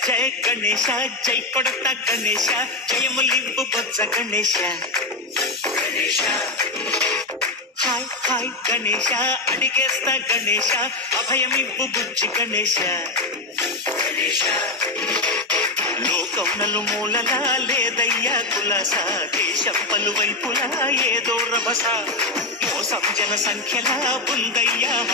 జయ గణేశ జై కొడత గణేశ జయములింపు బొజ్జ Ganesha hi hi Ganesha అడిగేస్తా Ganesha అభయమివ్వు బుజ్జి గణేశ లోకం నలుమూలలా లేదయ్యా కులాస దేశం పలువైపులా ఏదో రభస మోసం జన సంఖ్యలా ఉందయ్యా